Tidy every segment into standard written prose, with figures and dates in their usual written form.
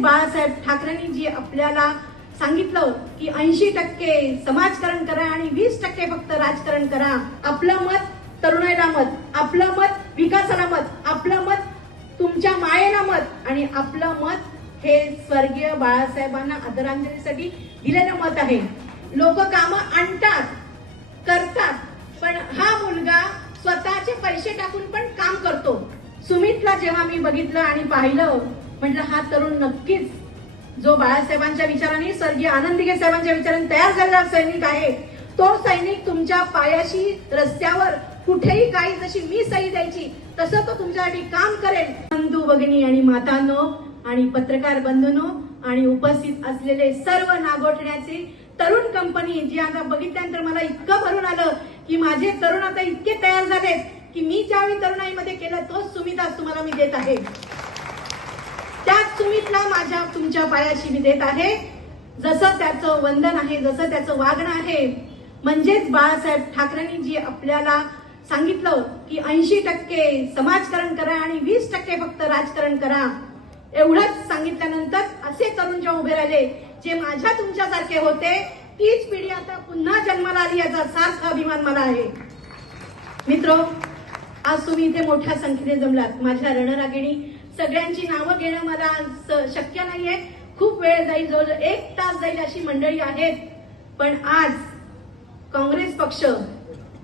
बाळासाहेब ठाकरेंनी जी आपल्याला सांगितलं की 80% समाजकारण करा आणि 20% फक्त राजकारण करा. आपलं मत तरुणाईला मत, आपलं मत विकासाला मत, आपलं मत तुमच्या मायेला मत आणि आपलं मत हे स्वर्गीय बाळासाहेबांना आदरांजलीसाठी दिलेलं मत आहे. लोक कामं आणतात करतात, पण हा मुलगा स्वतःचे पैसे टाकून पण काम करतो. सुमितला जेव्हा मी बघितलं आणि पाहिलं, म्हटलं हा तरुण नक्कीच जो बाळासाहेबांच्या विचारांनी, स्वर्गीय आनंद दिघे साहेबांच्या विचारांनी तयार झालेला सैनिक आहे. तो सैनिक तुमच्या पायाशी रस्त्यावर कुठेही काही जशी मी सही द्यायची तसं तो तुमच्यासाठी काम करेल. बंधू भगिनी आणि मातांनो आणि पत्रकार बंधूंनो आणि उपस्थित असलेले सर्व नागोठण्याचे तरुण कंपनी जी आता बघितल्यानंतर मला इतकं भरून आलं की माझे तरुण आता इतके तयार झालेत की मी ज्यावेळी तरुणाईमध्ये केलं तोच सुमित आज तुम्हाला मी देत आहे. त्याच सुमितला माझ्या तुमच्या पायाशी मी देत आहे. जसं त्याचं वंदन आहे, जसं त्याचं वागणं आहे. म्हणजेच बाळासाहेब ठाकरेंनी जी आपल्याला सांगितलं की 80% समाजकारण करा आणि 20% फक्त राजकारण करा. एवढंच सांगितल्यानंतर असे तरुण जेव्हा उभे राहिले जे माझ्या तुमच्यासारखे होते, तीच पिढी आता पुन्हा जन्माला आली याचा सार्थ अभिमान मला आहे. मित्रो, आज तुम्ही इथे मोठ्या संख्येने जमलात. माझ्या रणरागिणी सगळ्यांची नावं घेणं मला शक्य नाहीये. खूप वेळ जाईल, जवळजवळ 1 तास जाईल अशी मंडळी आहेत. पण आज काँग्रेस पक्ष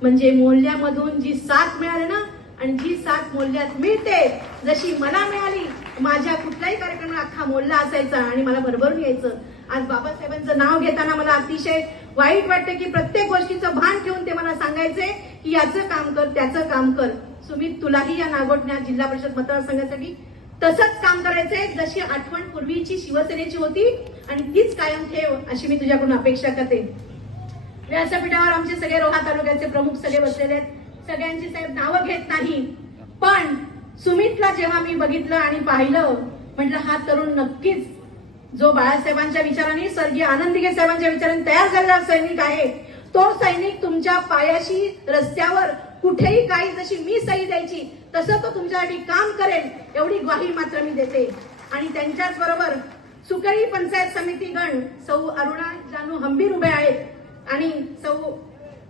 म्हणजे मोल्ल्यामधून जी साथ मिळाली ना, आणि जी साथ मोल्ल्यात मिळते जशी मला मिळाली, माझ्या कुठल्याही कार्यक्रमाला अख्खा मोल्ला असायचा आणि मला भरभरून यायचं. आज बाबासाहेबांचं नाव घेताना मला अतिशय वाईट वाटते की प्रत्येक गोष्टीचं भान ठेवून ते मला सांगायचे की याचं काम कर, त्याचं काम कर. सुमित, तुलाही या नागोठण्या जिल्हा परिषद मतदारसंघासाठी तसंच काम करायचंय जशी आठवण पूर्वीची शिवसेनेची होती आणि तीच कायम ठेव अशी मी तुझ्याकडून अपेक्षा करते. व्यासपीठावर आमचे सगळे रोहा तालुक्याचे प्रमुख सगळे बसलेले आहेत. सगळ्यांची साहेब नावं घेत नाही, पण सुमितला जेव्हा मी बघितलं आणि पाहिलं, म्हटलं हा तरुण नक्कीच जो बाळासाहेबांच्या विचारांनी, स्वर्गीय आनंद दिघे साहेबांच्या विचारांनी तयार झालेला सैनिक आहे. तो सैनिक तुमच्या पायाशी रस्त्यावर कुठेही काही जशी मी सही द्यायची तसं तो तुमच्यासाठी काम करेल एवढी ग्वाही मात्र मी देते. आणि त्यांच्याच बरोबर सुकळी पंचायत समिती गण सौ अरुणा जानू हंबीर उभे आहेत आणि सौ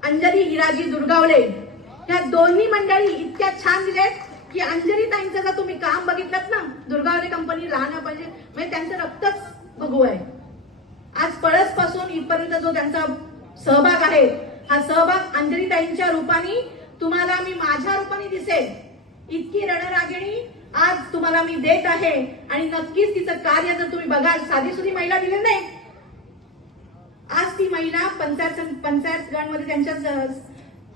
अंजली हिराजी दुर्गावले. या दोन्ही मंडळी इतक्या छान दिलेत की अंजली ताईंचं जर तुम्ही काम बघितलं ना, दुर्गावले कंपनी लहान पाहिजे म्हणजे त्यांचं रक्तच भगू आहे. आज पळस पासून इथपर्यंत जो त्यांचा सहभाग आहे, हा सहभाग अंजली ताईंच्या रूपाने तुम्हाला मी माझ्या रूपाने दिसेल. इतकी रणरागिणी आज तुम्हाला मी देत आहे आणि नक्कीच तिचं कार्य जर तुम्ही बघाल, साधी सुधी महिला दिली नाही. आज ती महिला पंचायत गणमध्ये त्यांच्या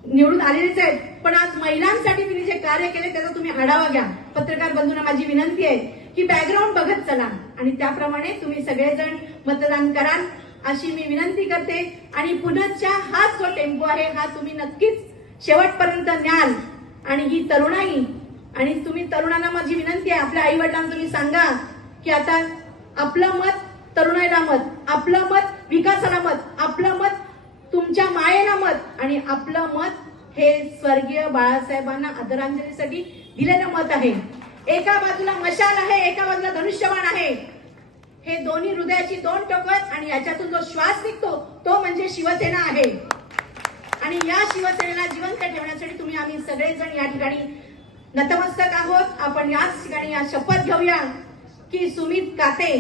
निवडून आलेलीच आहेत, पण आज महिलांसाठी तिने जे कार्य केले त्याचा तुम्ही आढावा घ्या. पत्रकार बंधूंना माझी विनंती आहे की बॅकग्राऊंड बघत चला आणि त्याप्रमाणे तुम्ही सगळेजण मतदान कराल अशी मी विनंती करते. आणि पुण्याच्या हाच जो टेम्पो आहे हा तुम्ही नक्कीच शेवटपर्यंत न्याल. आणि ही तरुणाई आणि तुम्ही तरुणांना माझी विनंती आहे, आपल्या आई वडिलांना तुम्ही सांगा की आता आपलं मत तरुणाईला मत, आपलं मत विकासाला मत, आपलं मत तुमच्या मायेला मत आणि आपलं मत हे स्वर्गीय बाळासाहेबांना आदरांजलीसाठी दिलेलं मत आहे. एका बाजूला मशाल आहे, एका बाजूला धनुष्यबाण आहे. हे दोन्ही हृदयाची दोन टोकत आणि याच्यातून जो श्वास निघतो तो म्हणजे शिवसेना आहे. आणि या शिवसेनेला जिवंत ठेवण्यासाठी तुम्ही आम्ही सगळेजण या ठिकाणी नतमस्तक आहोत. आपण याच ठिकाणी या शपथ घेऊया की सुमित काते,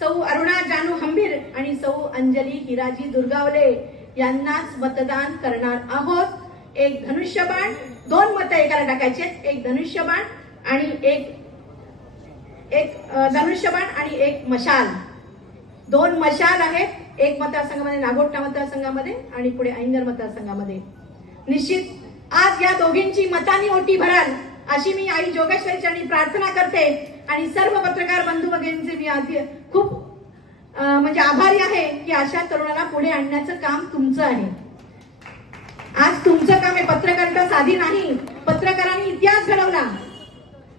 सौ अरुणा जानू हंबीर आणि सौ अंजली हिराजी दुर्गावले यांनाच मतदान करणार आहोत. एक धनुष्यबाण, 2 मतं एकाला टाकायचे, एक धनुष्यबाण आणि एक धनुष्यबाण आणि एक मशाल. 2 मशाल आहेत, एक मतदारसंघामध्ये नागोठणा मतदारसंघामध्ये आणि पुढे ऐंदर मतदारसंघामध्ये. निश्चित आज या दोघींची मतांनी ओटी भराल अशी मी आई जोगेश्वरी चरणी प्रार्थना करते. आणि सर्व पत्रकार बंधू भगिनींचे मी खूप म्हणजे आभारी आहे की अशा तरुणाला पुढे आणण्याचं काम तुमचं आहे. आज तुमचं काम आहे. पत्रकारिता साधी नाही, पत्रकारांनी इतिहास घडवला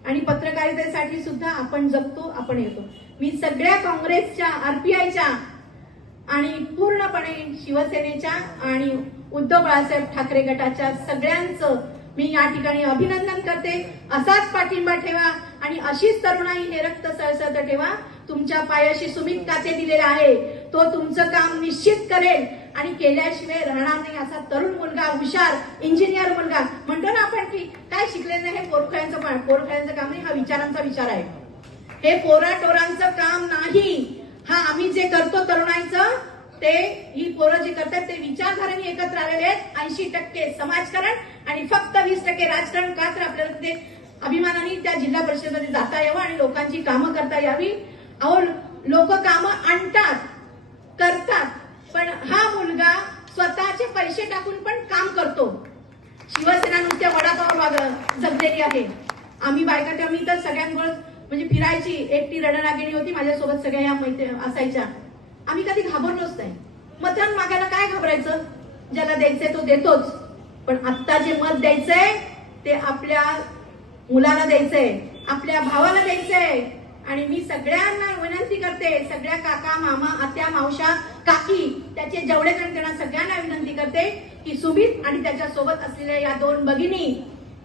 आणि पत्रकारितेसाठी सुद्धा आपण जगतो, आपण येतो. मी सगळ्या काँग्रेसच्या, आरपीआयच्या आणि पूर्णपणे शिवसेनेच्या आणि उद्धव बाळासाहेब ठाकरे गटाच्या सगळ्यांचं मी या ठिकाणी अभिनंदन करते. असाच पाठिंबा ठेवा आणि अशीच तरुणाई हे रक्त सळसळत ठेवा. तुमच्या पायाशी सुमित काते दिलेला आहे, तो तुमचं काम निश्चित करेल आणि केल्याशिवाय राहणार नाही असा तरुण मुलगा, हुशार इंजिनियर मुलगा. म्हणतो ना आपण की काय शिकलेलं नाही, हे पोरखळ्यांचं काम नाही, हा विचारांचा विचार आहे. हे पोराटोरांचं काम नाही. हा आम्ही जे करतो तरुणाईचं, ते ही पोरं जे करतात ते विचारधारेने एकत्र आलेले आहेत. 80% समाजकारण आणि फक्त 20% राजकारण. का तर आपल्याला ते अभिमानाने त्या जिल्हा परिषदेमध्ये जाता यावं आणि लोकांची कामं करता यावी. अहो, लोक कामं आणतात, करतात, पण हा मुलगा स्वतःचे पैसे टाकून पण काम करतो. शिवसेना नुसत्या वडापाव जगलेली आहे. आम्ही बायका, मी तर सगळ्यांवर म्हणजे फिरायची, एकटी रणरागिणी होती, माझ्यासोबत सगळ्या या मैत्री असायच्या. आम्ही कधी घाबरलोच नाही. मतदान मागायला काय घाबरायचं, ज्याला द्यायचंय तो देतोच. पण आता जे मत द्यायचंय ते आपल्या मुलाला द्यायचंय, आपल्या भावाला द्यायचंय. आणि मी सगळ्यांना विनंती करते, सगळ्या काका, मामा, आत्या, मावशा, काकी, त्याचे जेवढे जण त्यांना सगळ्यांना विनंती करते की सुमित आणि त्याच्या सोबत असलेल्या या 2 भगिनी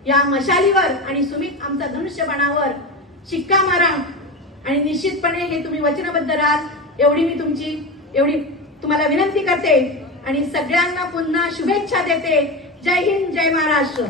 या मशालीवर आणि सुमित आमचा धनुष्यबाणावर शिक्का मारा आणि निश्चितपणे हे तुम्ही वचनबद्ध राहाल, एवढी तुम्हाला विनंती करते आणि सगळ्यांना पुन्हा शुभेच्छा देते. जय हिंद, जय महाराष्ट्र.